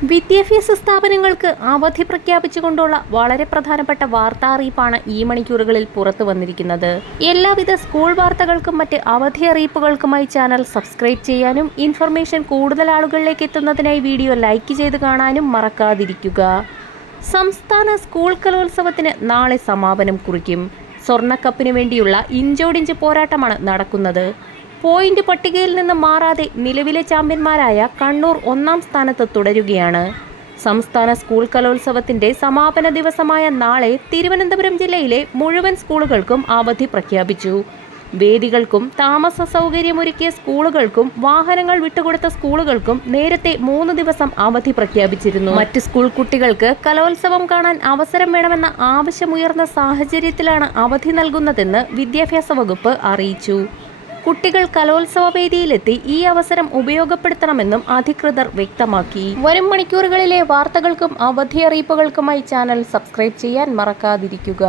വിദ്യാഭ്യാസ സ്ഥാപനങ്ങൾക്ക് അവധി പ്രഖ്യാപിച്ചുകൊണ്ടുള്ള വളരെ പ്രധാനപ്പെട്ട വാർത്താ അറിയിപ്പാണ് ഈ മണിക്കൂറുകളിൽ പുറത്തു വന്നിരിക്കുന്നത്. എല്ലാവിധ സ്കൂൾ വാർത്തകൾക്കും മറ്റ് അവധി അറിയിപ്പുകൾക്കുമായി ചാനൽ സബ്സ്ക്രൈബ് ചെയ്യാനും ഇൻഫർമേഷൻ കൂടുതൽ ആളുകളിലേക്ക് എത്തുന്നതിനായി വീഡിയോ ലൈക്ക് ചെയ്ത് കാണാനും മറക്കാതിരിക്കുക. സംസ്ഥാന സ്കൂൾ കലോത്സവത്തിന് നാളെ സമാപനം കുറിക്കും. സ്വർണ്ണക്കപ്പിനു വേണ്ടിയുള്ള ഇഞ്ചോടിഞ്ച് പോരാട്ടമാണ് നടക്കുന്നത്. പോയിന്റ് പട്ടികയിൽ നിന്ന് മാറാതെ നിലവിലെ ചാമ്പ്യന്മാരായ കണ്ണൂർ ഒന്നാം സ്ഥാനത്ത് തുടരുകയാണ്. സംസ്ഥാന സ്കൂൾ കലോത്സവത്തിന്റെ സമാപന ദിവസമായ നാളെ തിരുവനന്തപുരം ജില്ലയിലെ മുഴുവൻ സ്കൂളുകൾക്കും അവധി പ്രഖ്യാപിച്ചു. വേദികൾക്കും താമസ സൗകര്യമൊരുക്കിയ സ്കൂളുകൾക്കും വാഹനങ്ങൾ വിട്ടുകൊടുത്ത സ്കൂളുകൾക്കും നേരത്തെ 3 ദിവസം അവധി പ്രഖ്യാപിച്ചിരുന്നു. മറ്റ് സ്കൂൾ കുട്ടികൾക്ക് കലോത്സവം കാണാൻ അവസരം വേണമെന്ന ആവശ്യമുയർന്ന സാഹചര്യത്തിലാണ് അവധി നൽകുന്നതെന്ന് വിദ്യാഭ്യാസ വകുപ്പ് അറിയിച്ചു. കുട്ടികൾ കലോത്സവ വേദിയിലെത്തി ഈ അവസരം ഉപയോഗപ്പെടുത്തണമെന്നും അധികൃതർ വ്യക്തമാക്കി. വരും മണിക്കൂറുകളിലെ വാർത്തകൾക്കും അവധി അറിയിപ്പുകൾക്കുമായി ചാനൽ സബ്സ്ക്രൈബ് ചെയ്യാൻ മറക്കാതിരിക്കുക.